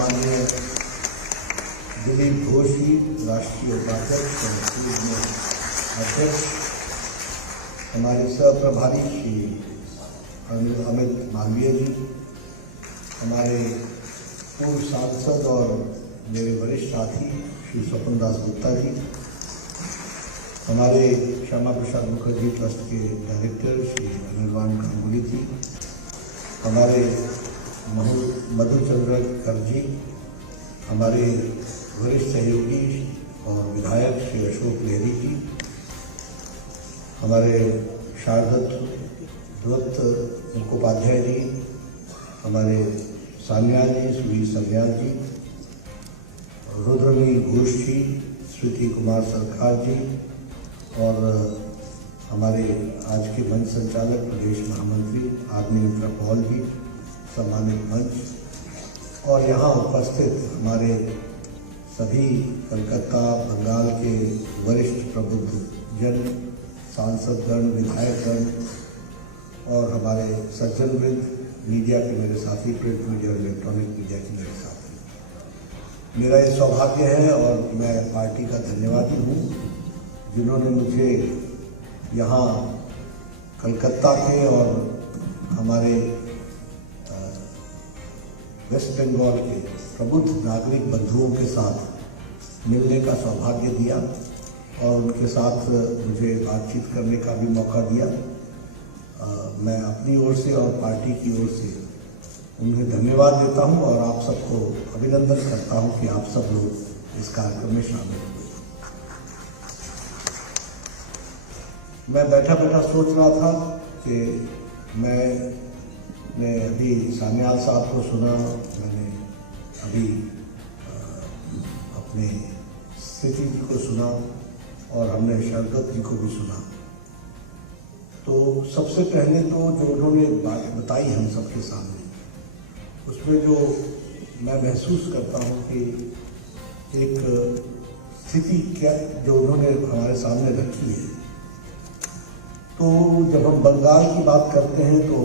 सम्माननीय दिलीप घोष जी, राष्ट्रीय उपाध्यक्ष और पूर्व अध्यक्ष, हमारे सहप्रभारी श्री अमित मालवीय जी, हमारे पूर्व सांसद और मेरे वरिष्ठ साथी श्री स्वपन दास गुप्ता जी, हमारे श्यामा प्रसाद मुखर्जी ट्रस्ट के डायरेक्टर श्री अनिर्वाण गांगुली जी, हमारे मधुचंद्र कर जी, हमारे वरिष्ठ सहयोगी और विधायक श्री अशोक लहरी जी, हमारे शारदत्त मुखोपाध्याय जी, हमारे सान्याल जी, श्री सन्याल जी, रुद्रनील घोष जी, श्रुति कुमार सरकार जी और हमारे आज के मंच संचालक प्रदेश महामंत्री आदमी मित्रा पॉल जी, सम्मानित मंच और यहाँ उपस्थित हमारे सभी कलकत्ता बंगाल के वरिष्ठ प्रबुद्ध जन, सांसदगण, विधायकगण और हमारे सज्जनवृंद, मीडिया के मेरे साथी, प्रिंट मीडिया और इलेक्ट्रॉनिक मीडिया के मेरे साथी, मेरा ये सौभाग्य है और मैं पार्टी का धन्यवादी हूँ जिन्होंने मुझे यहाँ कलकत्ता के और हमारे वेस्ट बंगाल के प्रबुद्ध नागरिक बंधुओं के साथ मिलने का सौभाग्य दिया और उनके साथ मुझे बातचीत करने का भी मौका दिया। मैं अपनी ओर से और पार्टी की ओर से उन्हें धन्यवाद देता हूं और आप सबको अभिनंदन करता हूं कि आप सब लोग इस कार्यक्रम में शामिल हुए। मैं बैठा बैठा सोच रहा था कि मैंने अभी सान्याल साहब को सुना, मैंने अभी अपने स्थिति जी को सुना और हमने शरदत जी को भी सुना। तो सबसे पहले तो जो उन्होंने बातें बताई हम सबके सामने, उसमें जो मैं महसूस करता हूँ कि एक स्थिति क्या जो उन्होंने हमारे सामने रखी है। तो जब हम बंगाल की बात करते हैं तो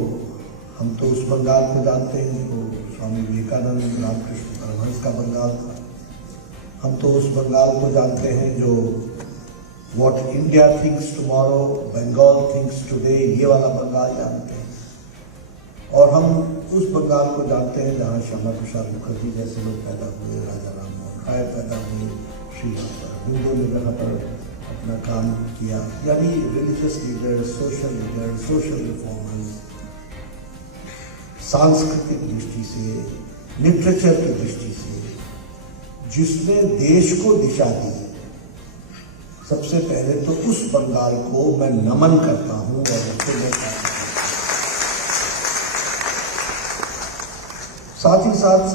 हम तो उस बंगाल को जानते हैं जो स्वामी विवेकानंद, रामकृष्ण परमहंस का बंगाल था। हम तो उस बंगाल को जानते हैं जो what India thinks tomorrow, Bengal thinks today, ये वाला बंगाल जानते हैं। और हम उस बंगाल को जानते हैं जहाँ श्यामा प्रसाद मुखर्जी जैसे लोग पैदा हुए, राजा राम मोहन राय पैदा हुए, श्री अरबिंदो ने यहाँ पर अपना काम किया, यानी religious leaders, social leaders, social reformers, सांस्कृतिक दृष्टि से, लिटरेचर की दृष्टि से जिसने देश को दिशा दी। सबसे पहले तो उस बंगाल को मैं नमन करता हूं और उसको मैं साथ ही साथ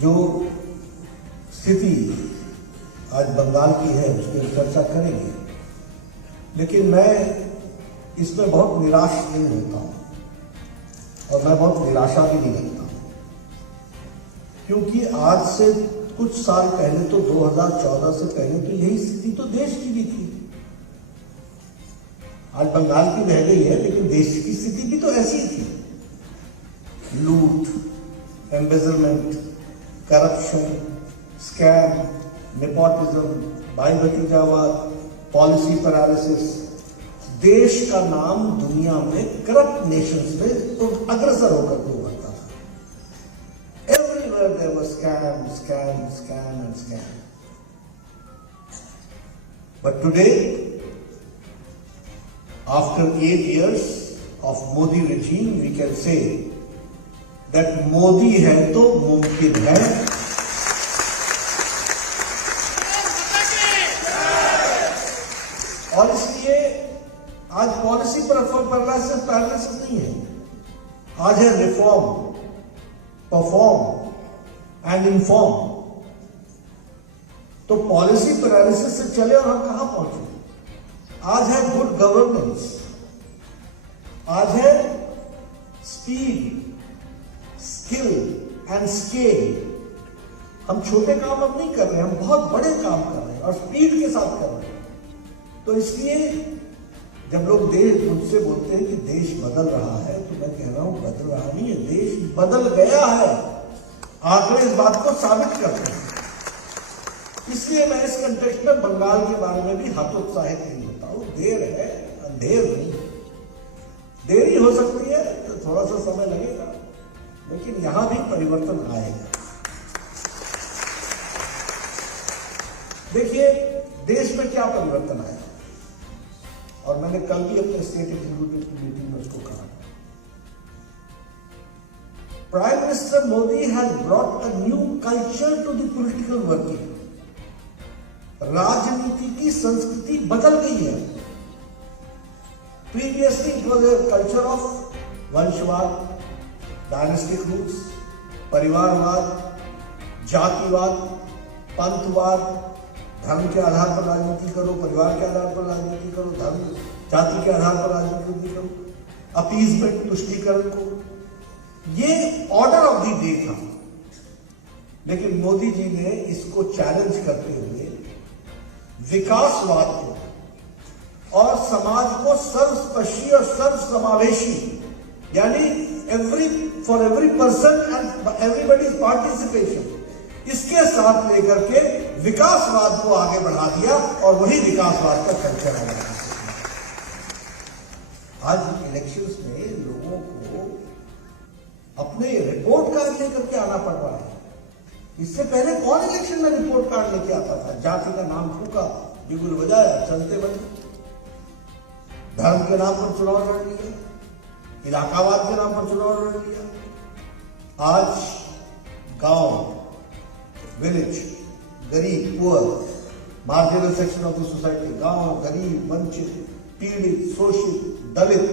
जो स्थिति आज बंगाल की है उस पर चर्चा करेंगे, लेकिन मैं इसमें बहुत निराश नहीं होता हूं और मैं बहुत निराशा भी नहीं रखता हूं, क्योंकि आज से कुछ साल पहले तो 2014 से पहले तो यही स्थिति तो देश की भी थी। आज बंगाल की रह गई है लेकिन देश की स्थिति भी तो ऐसी थी। लूट, एम्बेजलमेंट, करप्शन, स्कैम, नेपोटिज्म, भाई भतीजावाद, पॉलिसी पैरालिसिस, देश का नाम दुनिया में करप्ट नेशंस में तो अग्रसर होकर के उभरता था। Everywhere there was scam, scam, scam and scam. But today, after 8 years of Modi regime, we can say that Modi है तो मुमकिन है। और इसलिए आज पॉलिसी पर पैरालिसिस नहीं है, आज है रिफॉर्म, परफॉर्म एंड इन्फॉर्म। तो पॉलिसी पैरालिसिस से चले और हम कहां पहुंचे? आज है गुड गवर्नेंस, आज है स्पीड, स्किल एंड स्केल। हम छोटे काम अब नहीं कर रहे, हम बहुत बड़े काम कर रहे हैं और स्पीड के साथ कर रहे हैं। तो इसलिए जब लोग देश मुझसे बोलते हैं कि देश बदल रहा है, तो मैं कह रहा हूं बदल रहा नहीं है, देश बदल गया है। आंकड़े इस बात को साबित करते हैं। इसलिए मैं इस कंटेक्स्ट में बंगाल के बारे में भी हतोत्साहित नहीं होता हूं। देर है, अंधेर नहीं। देरी हो सकती है तो थोड़ा सा समय लगेगा, लेकिन यहां भी परिवर्तन आएगा। देखिए देश में क्या परिवर्तन आया, और मैंने कल भी अपने स्टेट एग्जीक्यूटिव की मीटिंग में उसको कहा। Prime minister Modi has brought a new culture to the political working. राजनीति की संस्कृति बदल गई है। Previously it was a culture of वंशवाद, डायनेस्टिक रूट्स, परिवारवाद, जातिवाद, पंथवाद, धर्म के आधार पर राजनीति करो, परिवार के आधार पर राजनीति करो, धर्म जाति के आधार पर राजनीति करो, अपीजमेंट, तुष्टीकरण को, ये ऑर्डर ऑफ द डे था। लेकिन मोदी जी ने इसको चैलेंज करते हुए विकासवाद को और समाज को सर्वस्पर्शी और सर्वसमावेशी, यानी for every person and everybody's participation, इसके साथ लेकर के विकासवाद को आगे बढ़ा दिया, और वही विकासवाद का कल्चर आ गया। आज इलेक्शंस में लोगों को अपने रिपोर्ट कार्ड लेकर के आना पड़ रहा है। इससे पहले कौन इलेक्शन में रिपोर्ट कार्ड लेके आता था? जाति का नाम फूका, बिगुल बजाया, चलते बने। धर्म के नाम पर चुनाव लड़ लिया, इलाकावाद के नाम पर चुनाव लड़ लिया। आज गांव, विलेज, गरीब, poor, marginal section of the society, गांव, गरीब, वंचित, पीड़ित, शोषित, दलित,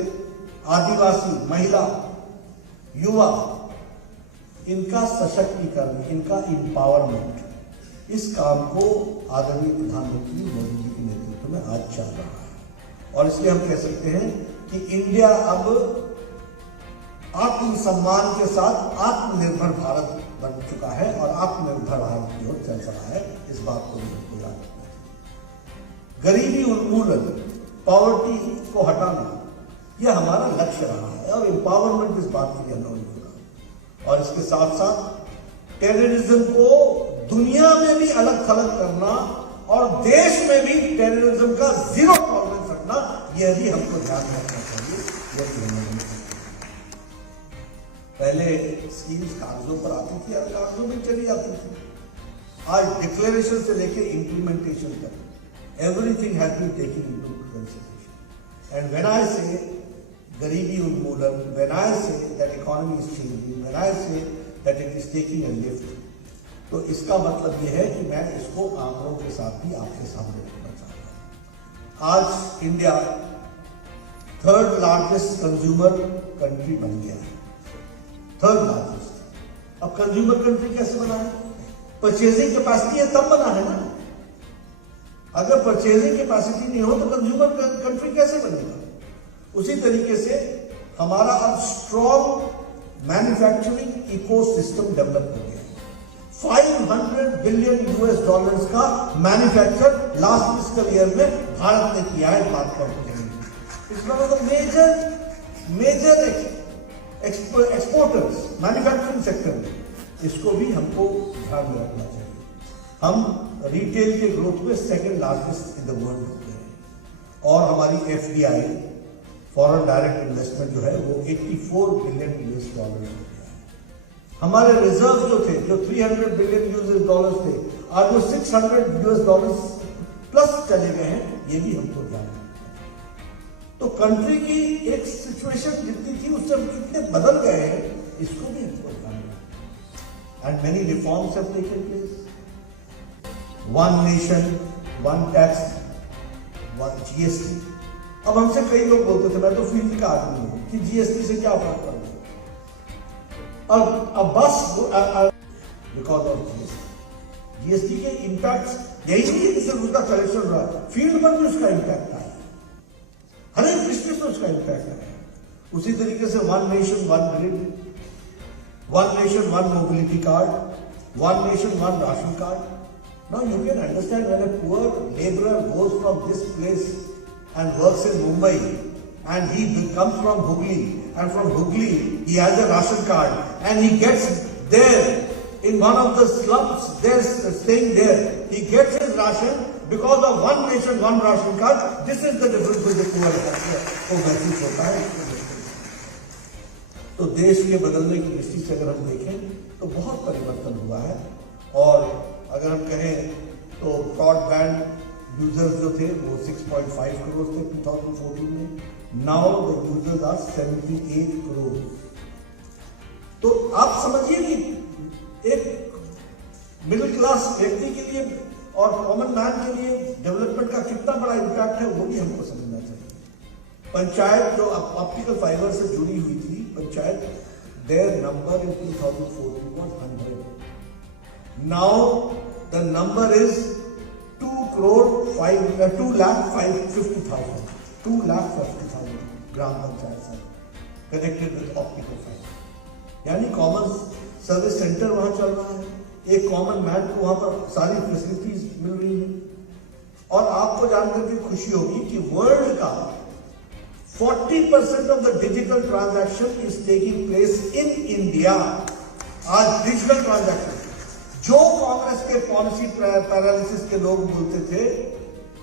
आदिवासी, महिला, युवा, इनका सशक्तिकरण, इनका एम्पावरमेंट, इस काम को आदरणीय प्रधानमंत्री मोदी जी के नेतृत्व में आज चल रहा है। और इसलिए हम कह सकते हैं कि इंडिया अब आत्मसम्मान के साथ आत्मनिर्भर भारत बन चुका है, और आत्मनिर्भर भारत की ओर चल रहा है। इस बात को भी हमको याद रखना है। गरीबी उन्मूलन, पॉवर्टी को हटाना, यह हमारा लक्ष्य रहा है, और एम्पावरमेंट इस बात के लिए हमने होगा। और इसके साथ साथ टेररिज्म को दुनिया में भी अलग थलग करना, और देश में भी टेररिज्म का जीरो टॉलरेंस रखना, यह भी हमको ध्यान रखना चाहिए। यह भी पहले स्कीम्स कागजों पर आती थी और कागजों में चली जाती थी। आज डिक्लेरेशन से लेकर इंप्लीमेंटेशन तक everything has been taken into consideration. And when I say गरीबी उन्मूलन, when I say that economy is changing, when I say that it is taking a lift, तो इसका मतलब यह है कि मैं इसको आंकड़ों के साथ भी आपके सामने रखना चाहता हूं। आज India third largest consumer country बन गया है, थर्ड लार्जेस्ट। अब कंज्यूमर कंट्री कैसे बना है? परचेजिंग कैपेसिटी है तब बना है ना। अगर परचेजिंग कैपेसिटी नहीं हो तो कंज्यूमर कंट्री कैसे बनेगा? उसी तरीके से हमारा अब स्ट्रॉन्ग मैन्युफैक्चरिंग इकोसिस्टम डेवलप हो गया है। $500 बिलियन का मैन्युफैक्चर लास्ट फिस्कल ईयर में भारत ने किया है। बात करते हैं it's one of the major exporters manufacturing sector में। इसको भी हमको ध्यान में रखना चाहिए। हम रिटेल के ग्रोथ में second largest in the world हो गए हैं, और हमारी FDI फॉरेन डायरेक्ट इन्वेस्टमेंट जो है वो $84 बिलियन हो गया है। हमारे रिजर्व जो थे, जो $300 बिलियन थे, आज वो $600 प्लस चले गए हैं। ये भी हमको ध्यान रखना है। तो कंट्री की एक सिचुएशन जितनी थी उससे हम कितने बदल गए हैं, इसको भी हमको ध्यान रखना है। And many reforms have taken place. One nation, one tax, one GST। अब हमसे कई लोग बोलते थे, मैं तो फील्ड का आदमी हूं, कि GST से क्या फर्क पड़ेगा। अब बस बिकॉज ऑफ GST के इम्पैक्ट यही नहीं है कि सिर्फ उसका कलेक्शन रहा, फील्ड पर भी उसका इम्पैक्ट आया, हर एक दृष्टि से उसका इम्पैक्ट आया। उसी तरीके से one nation one grid, one nation one mobility card, one nation one ration card. Now you can understand when a poor laborer goes from this place and works in Mumbai, and he comes from Hooghly, and from Hooghly he has a ration card, and he gets there in one of the slums, staying there, he gets his ration because of one nation, one ration card. This is the difference with the poor को महसूस होता है। तो देश के बदलने की दृष्टि से अगर हम देखें तो बहुत परिवर्तन हुआ है। और अगर हम कहें तो ब्रॉडबैंड यूजर्स जो थे वो 6.5 करोड़ थे 2014 में, now the users are 78 crore. तो आप समझिए कि एक मिडिल क्लास व्यक्ति के लिए और कॉमन मैन के लिए डेवलपमेंट का कितना बड़ा इम्पैक्ट है, वो भी हमको समझना चाहिए। पंचायत जो ऑप्टिकल फाइबर से जुड़ी हुई थी, panchayat, their number in 2014 was 100. Now the number is 2,50,000 ग्राम पंचायत है कनेक्टेड विद ऑप्टिकल फाइबर। यानी कॉमन सर्विस सेंटर वहां चल रहा है, एक कॉमन मैन को वहां पर सारी फैसिलिटीज मिल रही है। और आपको जानकर के खुशी होगी कि वर्ल्ड का 40% of the digital transaction is taking place in India. आज डिजिटल ट्रांजैक्शन, जो कांग्रेस के पॉलिसी पैरालिसिस के लोग बोलते थे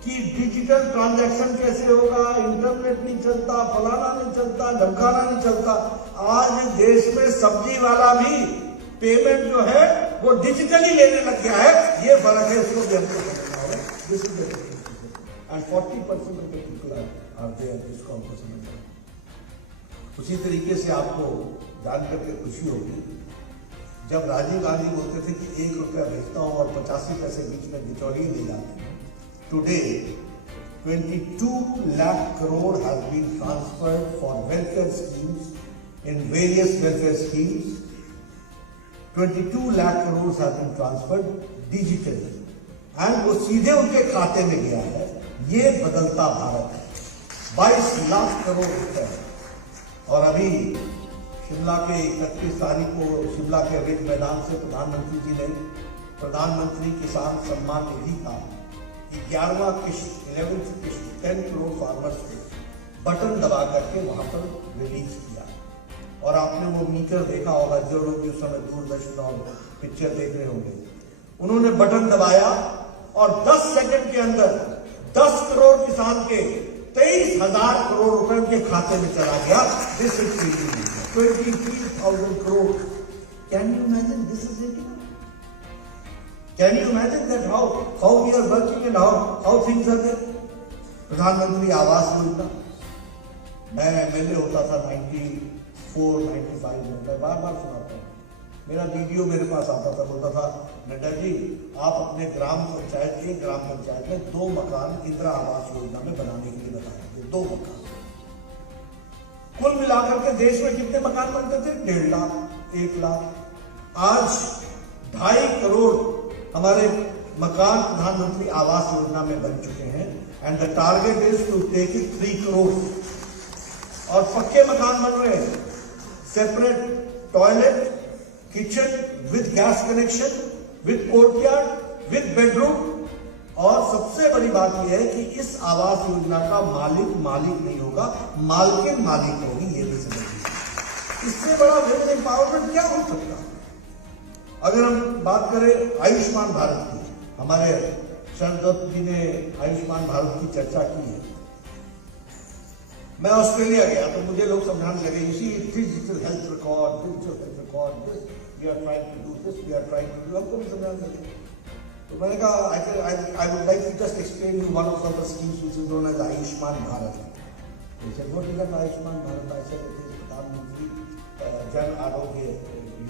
कि डिजिटल ट्रांजैक्शन कैसे होगा, इंटरनेट नहीं चलता, फलाना नहीं चलता, ढमकाना नहीं चलता, आज देश में सब्जी वाला भी पेमेंट जो है वो डिजिटली लेने लग गया है। ये फर्क है, इसको भी हमको समझना होगा। This is the end 40% of the people are there, जिसको हमको समझना है। उसी तरीके से आपको जानकर के खुशी होगी, जब राजीव गांधी बोलते थे कि 1 रुपया भेजता हूं और 85 पैसे बीच में बिचौलिए ले जाते हैं, today 22 lakh crore has been transferred for welfare schemes in various welfare schemes. 22 lakh crores have been transferred digitally and वो सीधे उनके खाते में गया है। ये बदलता भारत है। 22 लाख करोड़ रुपए। और अभी शिमला के 31 तारीख को शिमला के रिज मैदान से प्रधानमंत्री जी ने प्रधानमंत्री किसान सम्मान निधि का 11वां किश्त 11th किश्त 10 करोड़ फार्मर्स को बटन दबा करके वहां पर रिलीज किया। और आपने वो मीटर देखा होगा, जो लोग उस समय दूरदर्शन और पिक्चर देख रहे होंगे, उन्होंने बटन दबाया और 10 सेकंड के अंदर 10 करोड़ किसान के 23,000 करोड़ रुपए उनके खाते में चला गया। This is 23,000 crore. Can you imagine? This is it. Can you imagine that how we are working and how things are there. Pradhan Mantri Awas योजना, मैं एमएलए होता था 94-95 में, मैं बार बार सुनाता हूँ। मेरा वीडियो मेरे पास आता था, बोलता था नड्डा जी आप अपने ग्राम पंचायत में 2 मकान इंदिरा आवास योजना में बनाने के लिए बताएंगे। 2 मकान। कुल मिलाकर के देश में कितने मकान बनते थे? 1.5 लाख, 1 लाख। आज 2.5 करोड़ हमारे मकान प्रधानमंत्री आवास योजना में बन चुके हैं and the target is to take it 3 crore. और पक्के मकान बन रहे हैं, separate toilet, kitchen with gas connection, with courtyard, with bedroom. और सबसे बड़ी बात यह है कि इस आवास योजना का मालिक नहीं होगा, मालकिन मालिक होगी। ये भी समझिए, इससे बड़ा वुमेन एम्पावरमेंट क्या हो सकता। अगर हम बात करें आयुष्मान भारत की, हमारे शरद दत्त जी ने आयुष्मान भारत की चर्चा की है। मैं ऑस्ट्रेलिया गया तो मुझे लोग समझाने लगे, इसी digital health record, this we are trying to do, this we are trying to do, हमको भी समझाने लगे। तो मैंने कहा I would like to just explain you one of the schemes which is known as Ayushman Bharat. What is that Ayushman Bharat? I said it is Pradhan Mantri Jan Arogya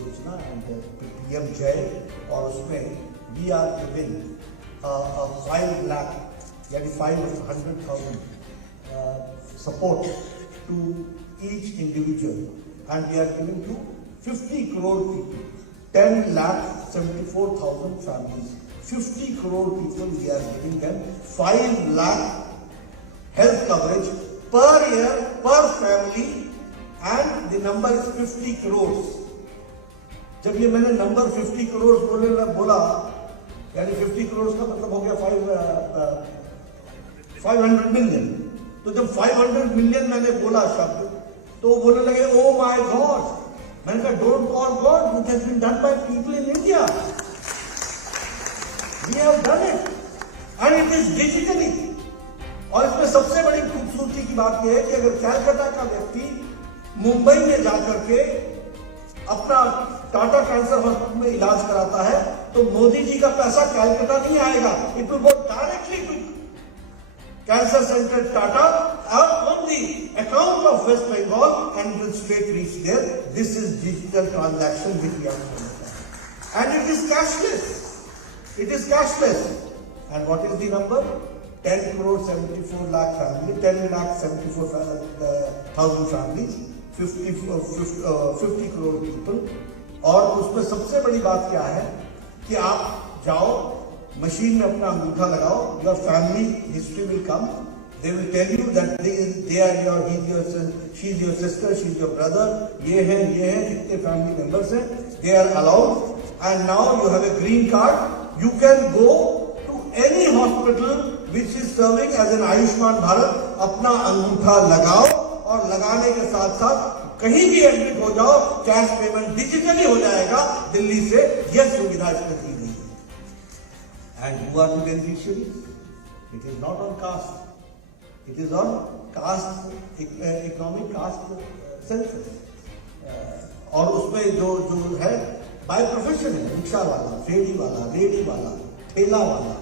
Yojana and PM जय, और उसमें वी आर गिविंग 5 लाख यानी 500,000 support to each individual, and we are giving to 50 crore people, 10,74,000 families, 50 crore people we are giving them 5 lakh health coverage per year per family, and the number is 50 crores. जब ये मैंने number 50 crores बोला यानी 50 crores का मतलब हो गया 500 million। तो जब 500 मिलियन मैंने बोला शब्द, तो वो बोलने लगे ओ माय गॉड। मैंने कहा don't call god, it has been done by people in India, we have done it and it is digitally. और इसमें सबसे बड़ी खूबसूरती की बात यह है कि अगर कैलकाटा का व्यक्ति मुंबई में जाकर के अपना टाटा कैंसर हॉस्पिटल में इलाज कराता है, तो मोदी जी का पैसा कैलकाटा नहीं आएगा, it will go directly to cancer centre Tata on the account of West Bengal and will straight reach there. This is digital transaction which we have to do. And it is cashless. It is cashless. And what is the number? 10 crore 74 lakh families, 10 lakh 74,000 families, 50 crore people. और उसमें सबसे बड़ी बात क्या है कि आप जाओ मशीन में अपना अंगूठा लगाओ, your family history will come, they will tell you that they are your, he is your, she is your sister, she is your brother, ये है जितने फैमिली मेंबर्स हैं, they are allowed. And now you have a green card, you can go to any hospital which is serving as an Ayushman Bharat, अपना अंगूठा लगाओ और लगाने के साथ साथ कहीं भी एडमिट हो जाओ, कैश पेमेंट डिजिटली हो जाएगा दिल्ली से। यह सुविधा इसमें दी गई है। And who are the beneficiaries? It is not on caste, it is on caste, economic caste census. और उसमें जो है बाय प्रोफेशन है, रिक्शा वाला, रेडी वाला, ठेला वाला,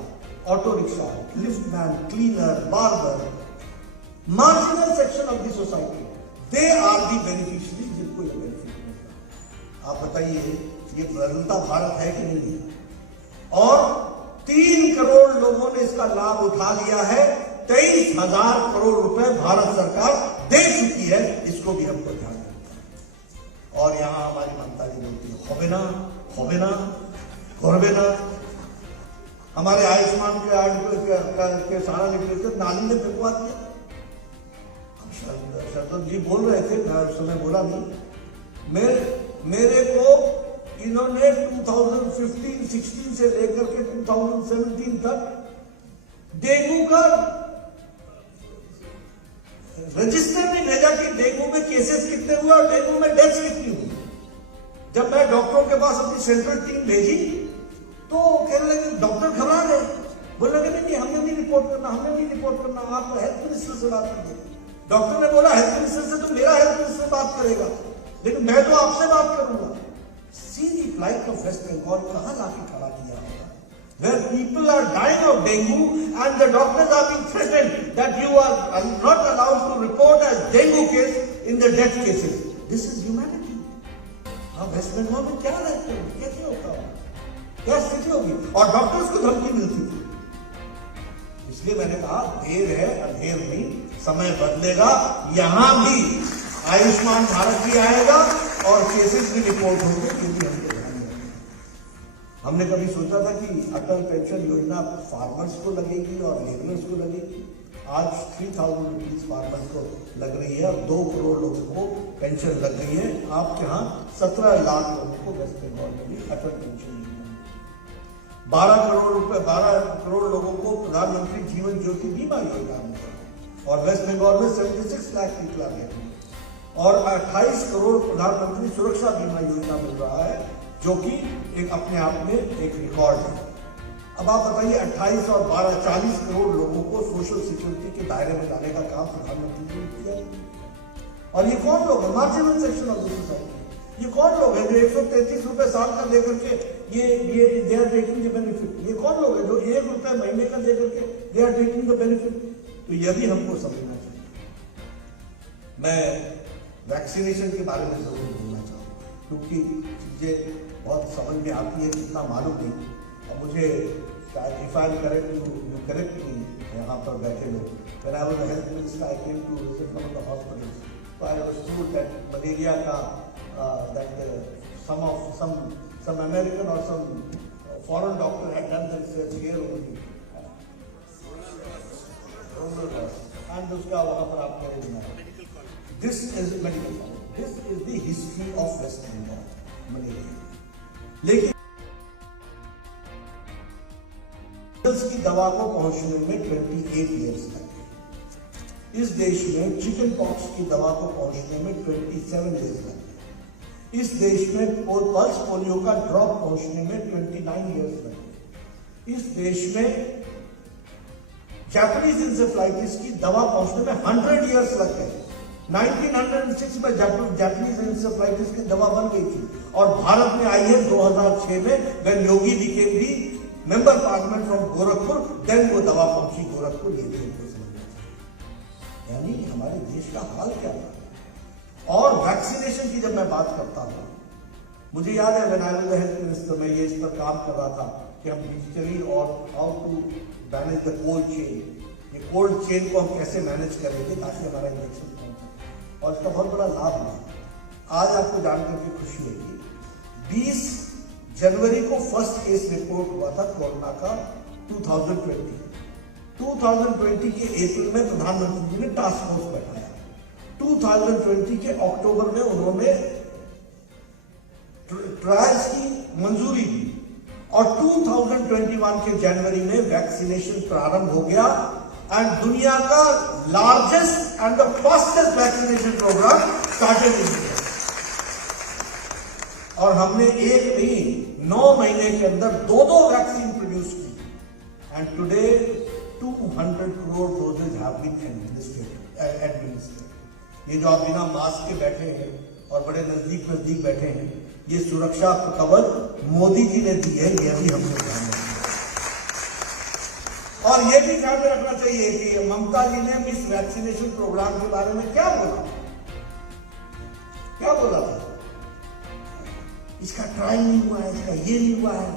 auto rickshaw, lift man, cleaner, barber, marginal section of the society, they are the beneficiary जिनको ये बेनिफिट मिलता। आप बताइए ये बदलता भारत है कि नहीं है? और 3 करोड़ लोगों ने इसका लाभ उठा लिया है, 23,000 करोड़ रुपए भारत सरकार दे चुकी है, इसको भी हमको ध्यान रखना है। और यहां हमारी ममता जी बोलती है होबेना गोरबेना। हमारे आयुष्मान के सारा लिटरेचर नाली में फेंकवा दिया। शरद जी बोल रहे थे, मैं उस समय बोला नहीं, मेरे को इन्होंने 2015-16 से लेकर के 2017 तक डेंगू का रजिस्टर नहीं भेजा कि डेंगू में केसेस कितने हुए और डेंगू में डेथ्स कितनी हुई। जब मैं डॉक्टरों के पास अपनी सेंट्रल टीम भेजी तो कहने लगे, डॉक्टर घबरा गए, बोलने लगे नहीं हमने नहीं रिपोर्ट करना, आप हेल्थ मिनिस्टर से बात कीजिए। डॉक्टर ने बोला हेल्थ मिनिस्टर से तो मेरा हेल्थ मिनिस्टर बात करेगा, लेकिन मैं तो आपसे बात करूंगा। सी दी फ्लाइट ऑफ वेस्ट बंगाल कहां लाके खड़ा किया होगा, where people are dying of dengue and the doctors are being threatened that you are not allowed to report as dengue case in the death cases. This is humanity. आप waste Bengal में क्या रहते हो, कैसे होता है, क्या स्थिति होगी? और डॉक्टर्स को धमकी मिलती थी। इसलिए मैंने कहा देर है अंधेर नहीं, समय बदलेगा, यहां भी आयुष्मान भारत भी आएगा और केसेस भी रिपोर्ट होंगे, क्योंकि हमको ध्यान रखना। हमने कभी सोचा था कि अटल पेंशन योजना फार्मर्स को लगेगी और लेबरर्स को लगेगी। आज 3,000 रुपीज फार्मर्स को लग रही है और 2 करोड़ लोगों को पेंशन लग गई है। आपके यहाँ 17 लाख लोगों को वेस्ट बंगाल में भी अटल पेंशन, 12 करोड़ लोगों को प्रधानमंत्री जीवन ज्योति बीमा योजना मिला और वेस्ट बंगाल में 76 लाख पीपल आ गए और 28 करोड़ प्रधानमंत्री सुरक्षा बीमा योजना मिल रहा है, जो कि एक अपने आप में एक रिकॉर्ड है। अब आप बताइए 28 और 12 40 करोड़ लोगों को सोशल सिक्योरिटी के दायरे में लाने का काम प्रधानमंत्री ने किया। और ये कौन लोग है? Marginal section of the society. ये कौन लोग हैं जो 133 रुपए साल का लेकर के ये they are taking the benefit? ये कौन लोग हैं जो 1 रुपए महीने का लेकर के they are taking the benefit? तो यह भी हमको समझना चाहिए। मैं वैक्सीनेशन के बारे में जरूर बोलना चाहूँगा, क्योंकि चीजें बहुत समझ में आती है, इतना मालूम नहीं। अब मुझे if I am correct, you correct me, यहाँ पर बैठे लोग, when I was the health minister I came to visit one of the hospitals, so I was told that malaria ka some American or some foreign doctor had done the research here only, and उसका वहाँ पर आप करेंगे। This is medical college. This is the history of West Bengal, malaria. लेकिन की दवा को पहुंचने में 28 years लगे। इस देश में चिकन पॉक्स की दवा को पहुंचने में 27 डेज लगे। इस देश में पल्स पोलियो का ड्रॉप पहुंचने में 29 इयर्स लगे। इस देश में जापानीज इंसेफ्लाइटिस की दवा पहुंचने में 100 इयर्स लग गए। 1906 में जापानीज इंसेफ्लाइटिस की दवा बन गई थी और भारत में आई है 2006 में, when Yogi became the member parliament from Gorakhpur, देन वो दवा पहुंची गोरखपुर। ये भी हमको समझना चाहिए, यानी हमारे देश का हाल क्या था। और वैक्सीनेशन की जब मैं बात करता हूं, मुझे याद है when I was the health minister, मैं ये इस पर काम कर रहा था कि हम डिजिटली और how to manage the cold chain, ये कोल्ड चेन को हम कैसे मैनेज करेंगे ताकि हमारा इंजेक्शन पहुंचे, और इसका बहुत बड़ा लाभ हुआ। आज आपको जानकर के खुशी होगी, 20 जनवरी को फर्स्ट केस रिपोर्ट हुआ था कोरोना का 2020 के अप्रैल में प्रधानमंत्री जी ने टास्क फोर्स बैठाया। 2020 के अक्टूबर में उन्होंने ट्रायल्स की मंजूरी दी और 2021 के जनवरी में वैक्सीनेशन प्रारंभ हो गया एंड दुनिया का largest and the fastest vaccination programme started in India. और हमने एक नहीं 9 महीने के अंदर 2 वैक्सीन प्रोड्यूस की and today 200 crore doses have been administered. ये जो आप बिना मास्क के बैठे हैं और बड़े नजदीक बैठे हैं, ये सुरक्षा कवच मोदी जी ने दी है, यह भी हमको ध्यान रखना है। और यह भी ध्यान में रखना चाहिए कि ममता जी ने इस वैक्सीनेशन प्रोग्राम के बारे में क्या बोला था, इसका ट्रायल नहीं हुआ है, इसका ये नहीं हुआ है,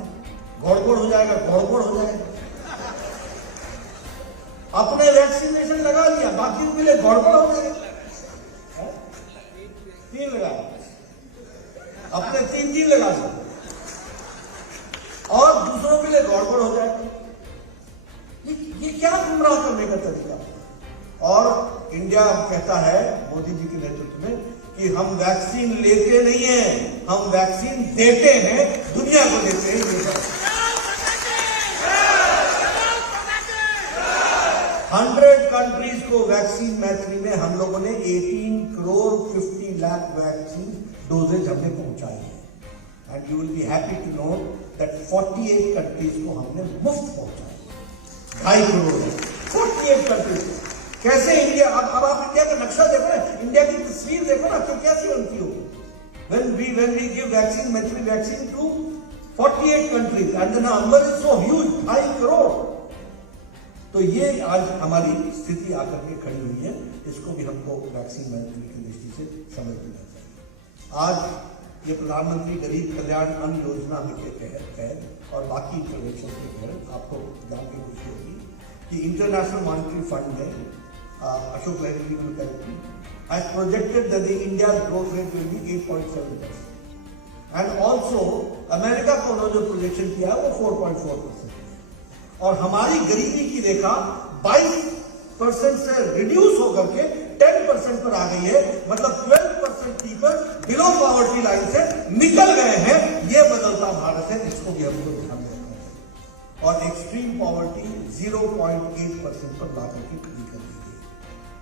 गड़बड़ हो जाएगा। अपने वैक्सीनेशन लगा लिया, बाकी के लिए गड़बड़ हो जाएगा। 3 लगा, अपने 3 लगा लिया और दूसरों के लिए गड़बड़ हो जाएगा। ये क्या गुमराह करने का तरीका। और इंडिया कहता है मोदी जी के नेतृत्व में कि हम वैक्सीन लेते नहीं हैं, हम वैक्सीन देते हैं, दुनिया को देते हैं। 100 कंट्रीज को वैक्सीन मैत्री में हम लोगों ने 18 करोड़ 50 लाख वैक्सीन डोजेज हमने पहुंचाई है and you will be happy to know that 48 countries को हमने मुफ्त पहुंचाया। 2.5 करोड़ 48 कंट्रीज। कैसे इंडिया, अब आप इंडिया का नक्शा देखो ना, इंडिया की तस्वीर देखो ना, तो कैसी बनती हो। when we give vaccine, मैत्री vaccine to 48 countries and the number is so huge, 2.5 crore. तो ये आज हमारी स्थिति आकर के खड़ी हुई है, इसको भी हमको वैक्सीन मैत्री की दृष्टि से समझ लेना चाहिए। आज ये प्रधानमंत्री गरीब कल्याण अन्न योजना के तहत और बाकी इंटरवेंशन के तहत आपको जान के खुशी होगी कि इंटरनेशनल मॉनिटरी फंड ने Ashok Lahiri will correct me, has projected that the India's growth rate will be 8.7%, and also America को उन्होंने जो प्रोजेक्शन किया है वो 4.4%, और हमारी गरीबी की रेखा 22% से रिड्यूस होकर के 10% पर आ गई है। मतलब 12% पीपल बिलो पॉवर्टी लाइन से निकल गए हैं। ये बदलता भारत है, इसको भी हमको ध्यान में रखना है। और एक्सट्रीम पॉवर्टी 0.8% पर ला करके खड़ी कर दी गई।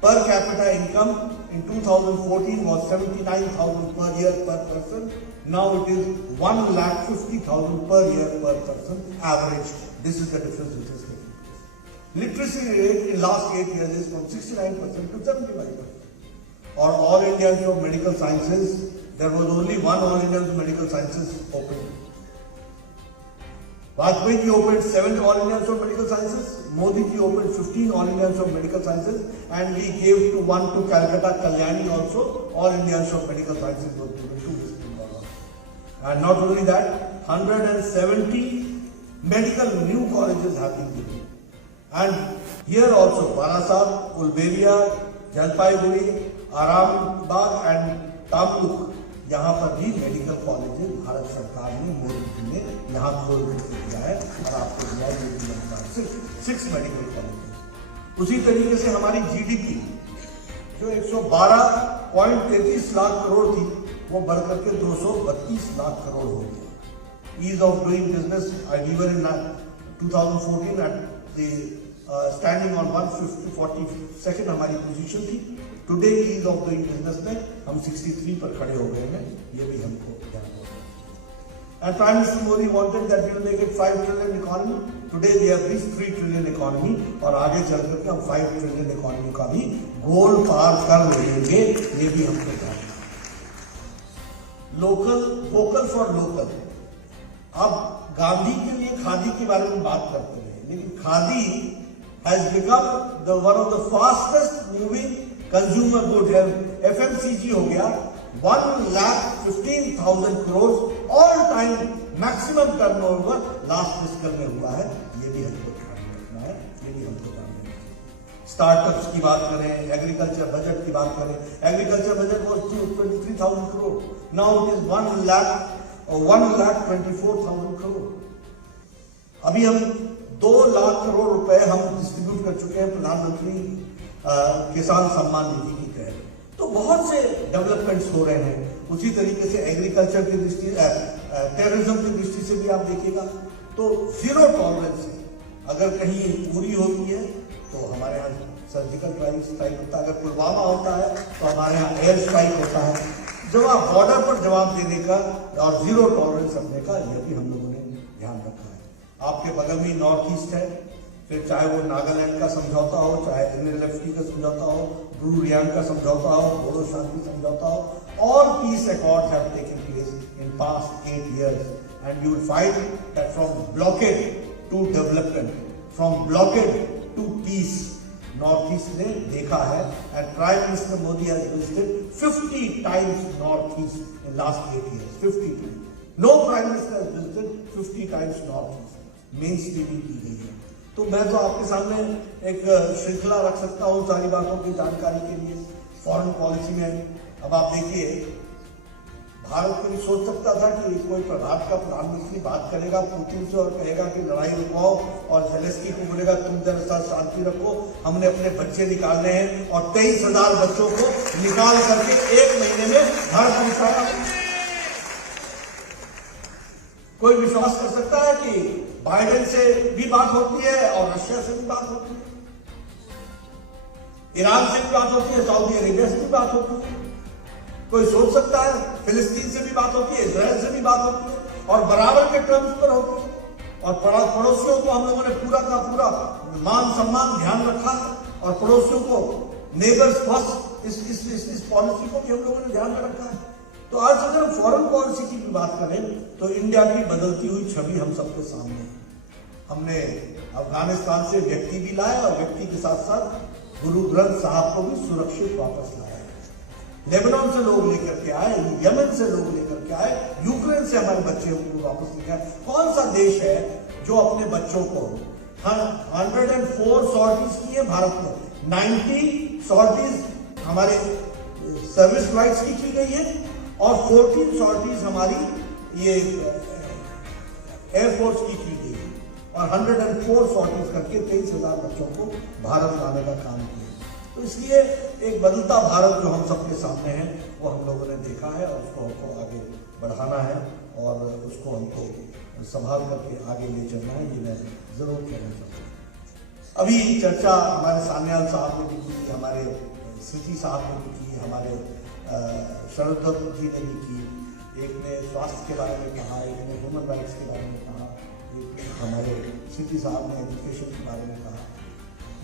Per capita income in 2014 was 79,000 per year per person. Now it is 1,50,000 per year per person average. This is the difference which is taking place. Literacy rate in last 8 years is from 69% to 75%. Or all India Institute of Medical Sciences, there was only one All India Institute of Medical Sciences open. Vajpayee ji opened 7 All India Institute of Medical Sciences. Modi ji opened 15 All India Institute of Medical Sciences, and we gave to one to Calcutta, Kalyani also. All India Institute of Medical Sciences was given to West Bengal. And not only that, 170 medical new colleges have been given. And here also, Barasat, Ulberia, Jalpaiguri, Arambagh and Tamluk, यहाँ पर भी medical colleges Bharat सरकार ने, मोदी जी ने यहाँ खोल करके दिया है और आपको दिया है 6 मेडिकल कॉलेजेस। उसी तरीके से हमारी जीडीपी जो 112.33 लाख करोड़ थी, वो बढ़कर के 232 लाख करोड़ हो गई। Ease of doing business, we were in 2014 at the standing on 142 हमारी पोजीशन थी। Today ease of doing business में हम 63 पर खड़े हो गए हैं, ये भी हमको ध्यान रखना है। And prime minister Modi wanted that we will make it 5 trillion economy. Today we have reached 3 trillion economy और आगे चल करके हम 5 ट्रिलियन इकोनॉमी का भी गोल पार कर लेंगे, ये भी हमको ध्यान रखना है। Local, vocal for local. अब गांधी के लिए खादी के बारे में बात करते हैं, लेकिन khadi has become the one of the fastest moving consumer good है। FMCG हो गया 1,15,000 crores all time maximum turnover last fiscal में हुआ है, ये भी हमको ध्यान रखना है, ये भी हमको ध्यान रखना है। स्टार्टअप्स की बात करें, एग्रीकल्चर बजट की बात करें, agriculture budget was 23,000 crore, now it is 1,24,000 crore। अभी हम 2 लाख करोड़ रुपए हम डिस्ट्रीब्यूट कर चुके हैं प्रधानमंत्री किसान सम्मान निधि की तहत। तो बहुत से डेवलपमेंट्स हो रहे हैं। उसी तरीके से एग्रीकल्चर की दृष्टि, टेररिज्म की दृष्टि से भी आप देखिएगा तो जीरो टॉलरेंस है। अगर कहीं पूरी होती है तो हमारे यहाँ सर्जिकल स्ट्राइक होता है, अगर पुलवामा होता है तो हमारे यहाँ एयर स्ट्राइक होता है। जवाब बॉर्डर पर जवाब देने का और जीरो टॉलरेंस रखने का, यह भी हम लोगों ने ध्यान रखा है। आपके बगल में नॉर्थ ईस्ट है, फिर चाहे वो नागालैंड का समझौता हो, चाहे NLFT का समझौता हो, ब्रू रियांग का समझौता हो, बोडो शांति समझौता हो, all peace accords have taken place in past 8 years and you will find that from blockade to development, from blockade to peace, north east ने देखा है। And prime minister Modi has visited 50 times north east in last 8 years, 50 times। No prime minister has visited 50 times north east. Mainstreaming की गई है। तो मैं तो आपके सामने एक श्रृंखला रख सकता हूं सारी बातों की जानकारी के लिए। फॉरेन पॉलिसी में अब आप देखिए, भारत को भी सोच सकता था कि कोई भारत का प्रधानमंत्री बात करेगा पुतिन से और कहेगा कि लड़ाई रुकवाओ, और ज़ेलेंस्की को बोलेगा तुम जरा शांति रखो, हमने अपने बच्चे निकालने हैं, और 23,000 बच्चों को निकाल करके 1 महीने में घर पहुंचाया। कोई विश्वास कर सकता है कि बाइडेन से भी बात होती है और रशिया से भी बात होती है, ईरान से भी बात होती है, सऊदी अरेबिया से भी बात होती है। कोई सोच सकता है फिलिस्तीन से भी बात होती है, इजराइल से भी बात होती है, और बराबर के टर्म्स पर होती है। और पड़ोसियों को हम लोगों ने पूरा का पूरा मान सम्मान ध्यान रखा है, और पड़ोसियों को नेबर्स फर्स्ट इस पॉलिसी को भी हम लोगों ने ध्यान में रखा है। तो आज अगर हम फॉरेन पॉलिसी की भी बात करें तो इंडिया की बदलती हुई छवि हम सबके सामने है। हमने अफगानिस्तान से व्यक्ति भी लाए और व्यक्ति के साथ साथ गुरु ग्रंथ साहब को भी सुरक्षित वापस लाया। लेबनान से लोग लेकर के आए, यमन से लोग लेकर के आए, यूक्रेन से हमारे बच्चे को वापस लेकर आए। कौन सा देश है जो अपने बच्चों को 104 सॉर्टीज की है भारत में, 90 सॉर्टीज हमारे सर्विस राइट्स की गई है, और 14 सॉर्टीज हमारी ये एयरफोर्स की गई है, और 104 सॉर्टीज करके 23,000 बच्चों को भारत लाने का काम किया। तो इसलिए एक बदलता भारत जो हम सबके सामने है वो हम लोगों ने देखा है, और उसको हमको आगे बढ़ाना है, और उसको हमको संभाल करके आगे ले चलना है, ये मैं जरूर कहना चाहता हूँ। अभी चर्चा हमारे सान्याल साहब ने भी की, हमारे सिटी साहब ने भी की, हमारे शरद दत्त जी ने भी की। एक ने स्वास्थ्य के बारे में कहा, एक ने ह्यूमन राइट्स के बारे में कहा, एक ने हमारे सिटी साहब ने एजुकेशन के बारे में कहा।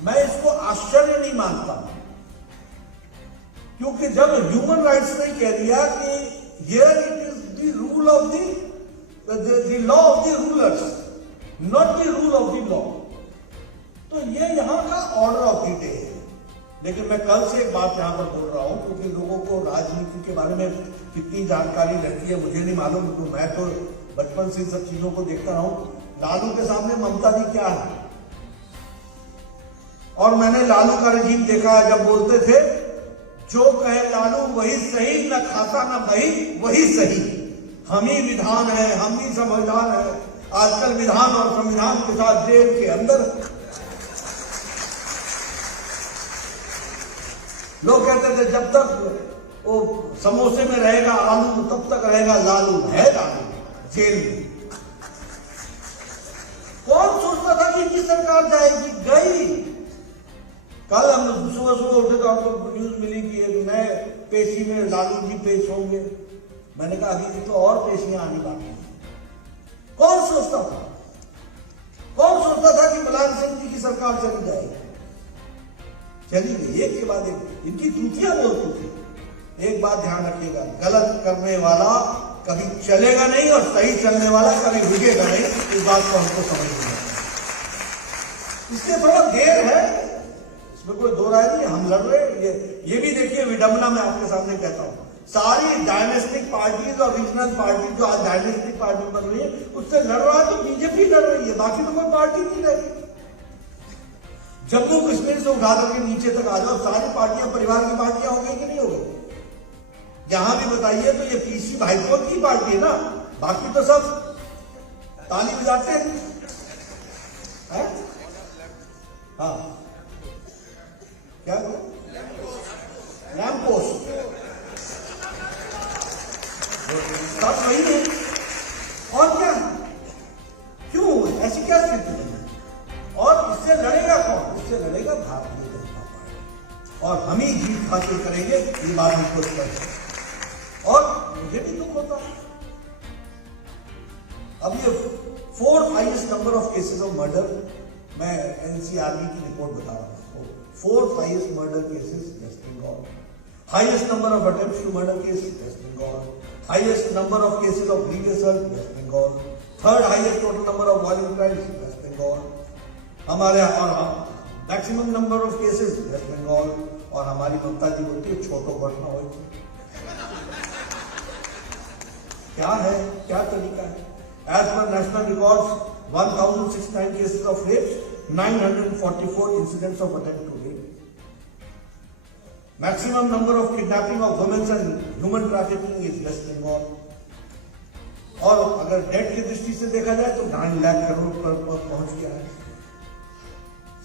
मैं इसको आश्चर्य नहीं मानता, क्योंकि जब ह्यूमन राइट्स ने कह दिया कि here it is the rule of the law of the rulers, not the rule of the law, तो ये यहां का ऑर्डर ऑफ द डे है। लेकिन मैं कल से एक बात यहां पर बोल रहा हूं, क्योंकि लोगों को राजनीति के बारे में कितनी जानकारी रहती है मुझे नहीं मालूम, तो मैं तो बचपन से सब चीजों को देखता रहा हूं। लालू के सामने ममता जी क्या है, और मैंने लालू का रजीम देखा है, जब बोलते थे जो कहे लालू वही सही, न खाता न बही वही सही, हम ही विधान है, हम ही संविधान है। आजकल विधान और संविधान के साथ जेल के अंदर लोग कहते थे जब तक वो समोसे में रहेगा आलू तब तक रहेगा लालू, है लालू जेल में। कौन सोचता था कि इनकी सरकार जाएगी, गई। उठे तो हमको न्यूज मिली कि एक नए पेशी में लालू जी पेश होंगे। मैंने कहा अभी तो और पेशियां आनी बाकी हैं। कौन सोचता था कि मुलायम सिंह जी की सरकार चली जाएगी? चली गई, एक के बाद एक। इनकी दूतियां बोलती थी। एक बात ध्यान रखिएगा, गलत करने वाला कभी चलेगा नहीं और सही चलने वाला कभी रुकेगा नहीं। इस बात को हमको समझना है। इसलिए थोड़ा देर है, इसमें कोई दो राय नहीं। हम लड़ रहे, ये भी देखिए विडंबना मैं आपके सामने कहता हूं, सारी डायनेस्टिक पार्टीज और रीजनल पार्टी जो आज डायनेस्टिक पार्टी बन रही है उससे लड़ रहा है तो बीजेपी लड़ रही है, बाकी तो कोई पार्टी नहीं लड़ी। जम्मू कश्मीर से उठा करके नीचे तक आ जाओ, सारी पार्टियां परिवार की पार्टियां हो गई कि नहीं हो गई? यहां भी बताइए तो ये पीसी भाईपोत की पार्टी है ना, बाकी तो सब ताली बजाते हैं। हाँ, क्या लैम्प पोस्ट सब वही है। और क्या, क्यों ऐसी क्या स्थिति है? और इससे लड़ेगा कौन? इससे लड़ेगा भारतीय जनता पार्टी, और हम ही जीत हासिल करेंगे, ये बात हमको स्पष्ट है। और मुझे भी दुख होता है। अब ये 4th highest number of cases of murder, मैं एनसीआरबी की रिपोर्ट बता रहा हूं। 4th highest murder cases West Bengal, highest number of attempts to murder cases West Bengal, highest number of cases of grievous hurt West Bengal, 3rd highest total number of violent crimes West Bengal, हमारे maximum number of cases West Bengal. और हमारी ममता जी बोलती है छोटो घटना हो। क्या है, क्या तरीका है? As per national records 1069 cases of rape, 944 incidents of attempt to rape, maximum number of kidnapping of women and human trafficking is west Bengal. और अगर डेट की दृष्टि से देखा जाए तो 9 लाख करोड़ पर पहुंच गया है।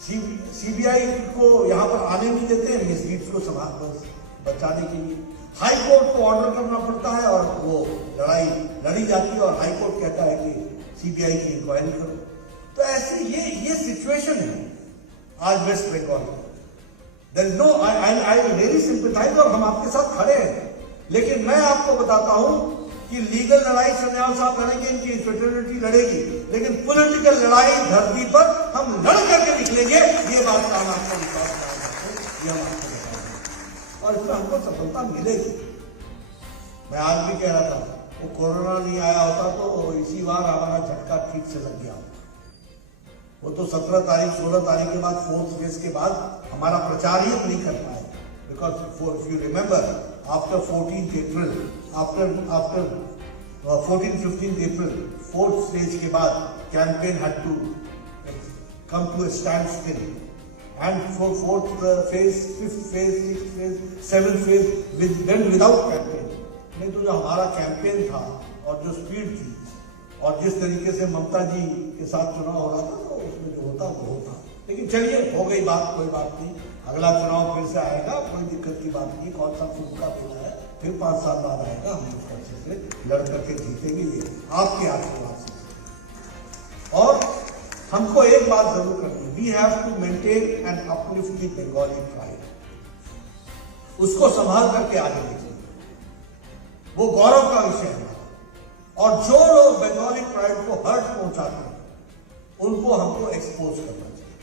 सीबीआई को यहां पर आने नहीं देते हैं मिसलीड्स को बचाने के लिए। हाई कोर्ट को ऑर्डर करना पड़ता है और वो लड़ाई लड़ी जाती है और हाई कोर्ट कहता है कि सीबीआई की इंक्वायरी करो। तो ऐसे ये सिचुएशन है आज वेस्ट बंगाल में। There is no, I really sympathise, और हम आपके साथ खड़े हैं। लेकिन मैं आपको बताता हूं कि लीगल लड़ाई सन्याल साहब लड़ेंगे, इनकी फ्रेटर्निटी लड़ेगी, लेकिन पॉलिटिकल लड़ाई धरती पर हम लड़ करके निकलेंगे। ये बात का हम आपको विश्वास कराएंगे, ये हम आपको बताएंगे, और इसमें हमको सफलता मिलेगी। मैं आज भी कह रहा था, वो कोरोना नहीं आया होता तो इसी बार हमारा झटका ठीक से लग गया। वो तो 17 तारीख 16 तारीख के बाद 4th फेज के बाद हमारा प्रचार ही नहीं कर पाए, because if you remember after 14th April, after 14-15 April, 4th stage के बाद campaign had to come to a standstill, and for 4th phase, 5th phase, 6th phase, 7th phase then without campaign। नहीं तो जो हमारा campaign था और जो speed थी और जिस तरीके से ममता जी के साथ चुनाव हो रहा था, तो उसमें जो होता वो होता। लेकिन चलिए, हो गई बात, कोई बात नहीं। अगला चुनाव फिर से आएगा, कोई दिक्कत की बात नहीं। कौन सा फूल का बेला है, फिर 5 साल बाद आएगा, हम उसको अच्छे से लड़ करके जीतेंगे, ये आपके आशीर्वाद से। और हमको एक बात जरूर करनी, we have to maintain and uplift the Bengali pride. उसको संभाल करके आगे बढ़ेंगे, वो गौरव का विषय है। और जो लोग बंगाली प्राइड को हर्ट पहुंचाते हैं उनको हमको एक्सपोज करना चाहिए।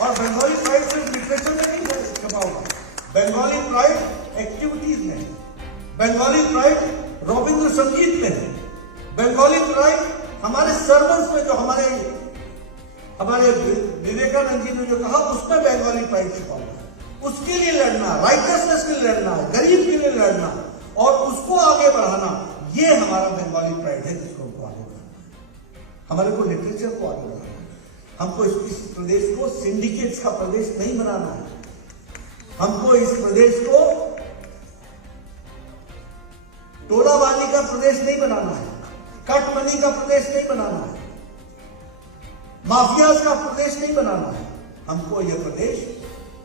और बंगाली प्राइड सिर्फ लिटरेचर में नहीं छपा हुआ, बंगाली प्राइड एक्टिविटीज में, बंगाली प्राइड रविंद्र संगीत में है, बंगाली प्राइड हमारे सर्वंस में, जो हमारे विवेकानंद जी ने जो कहा उसमें बंगाली प्राइड छपा हुआ है। उसके लिए लड़ना, राइटर्सनेस के लिए लड़ना, गरीब के लिए लड़ना और उसको आगे बढ़ाना, ये हमारा बंगाली प्राइड है, जिसको हमको आगे बढ़ाना है। हमारे को लिटरेचर को आगे बढ़ाना है। हमको इस प्रदेश को सिंडिकेट्स का प्रदेश नहीं बनाना है। हमको इस प्रदेश को टोलाबाजी का प्रदेश नहीं बनाना है, कटमनी का प्रदेश नहीं बनाना है, माफियाज का प्रदेश नहीं बनाना है। हमको यह प्रदेश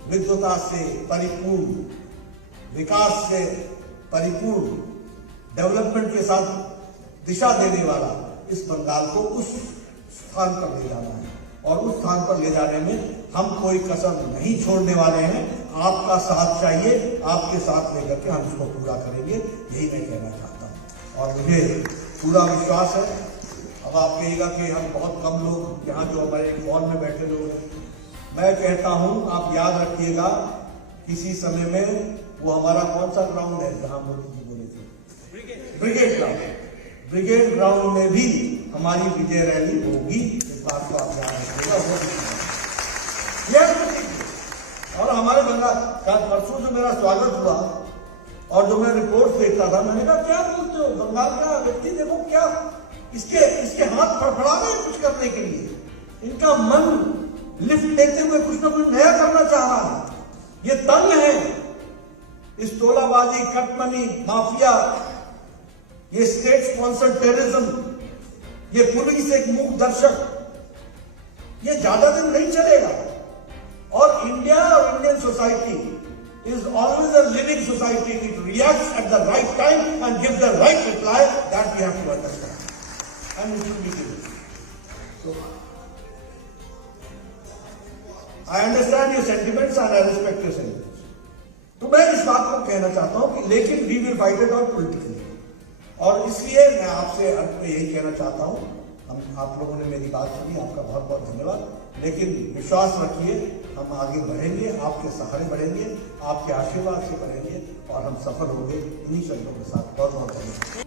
विद्वता से परिपूर्ण, विकास से परिपूर्ण, डेवलपमेंट के साथ दिशा देने वाला इस बंगाल को उस स्थान पर ले जाना है। और उस स्थान पर ले जाने में हम कोई कसर नहीं छोड़ने वाले हैं। आपका साथ चाहिए, आपके साथ लेकर के हम इसको पूरा करेंगे, यही मैं कहना चाहता हूँ। और मुझे पूरा विश्वास है। अब आप कहिएगा कि हम बहुत कम लोग यहाँ जो हमारे हॉल में बैठे लोग हैं, मैं कहता हूँ आप याद रखिएगा, किसी समय में वो हमारा कौन सा ग्राउंड है जहां मोदी जी बोले थे, ब्रिगेड ग्राउंड, ब्रिगेड ग्राउंड में भी हमारी विजय रैली होगी। इस बात को आप याद रखिएगा। और हमारे बंगाल परसों जो मेरा स्वागत हुआ और जो मैं रिपोर्ट देखता था, मैंने कहा क्या बोलते हो, बंगाल का व्यक्ति देखो क्या इसके हाथ फड़फड़ा रहे हैं कुछ करने के लिए, इनका मन लिफ्ट लेते हुए कुछ ना कुछ नया करना चाह रहा है। ये तंग है इस तोलाबाजी, कटमनी, माफिया, ये स्टेट स्पॉन्सर्ड टेररिज्म, ये पुलिस एक मूक दर्शक, ये ज्यादा दिन नहीं चलेगा। और इंडिया और Indian society is always a living society. It reacts at the right time and give the right reply, that we have to understand and we should be given. So I understand your sentiments and I respect your sentiments. तो मैं इस बात को कहना चाहता हूं कि लेकिन we will fight it out politically. और इसलिए मैं आपसे अंत में यही कहना चाहता हूं, आप लोगों ने मेरी बात सुनी, आपका बहुत बहुत धन्यवाद। लेकिन विश्वास रखिए, हम आगे बढ़ेंगे, आपके सहारे बढ़ेंगे, आपके आशीर्वाद से बढ़ेंगे और हम सफल होंगे। इन्हीं शब्दों के साथ बहुत बहुत धन्यवाद।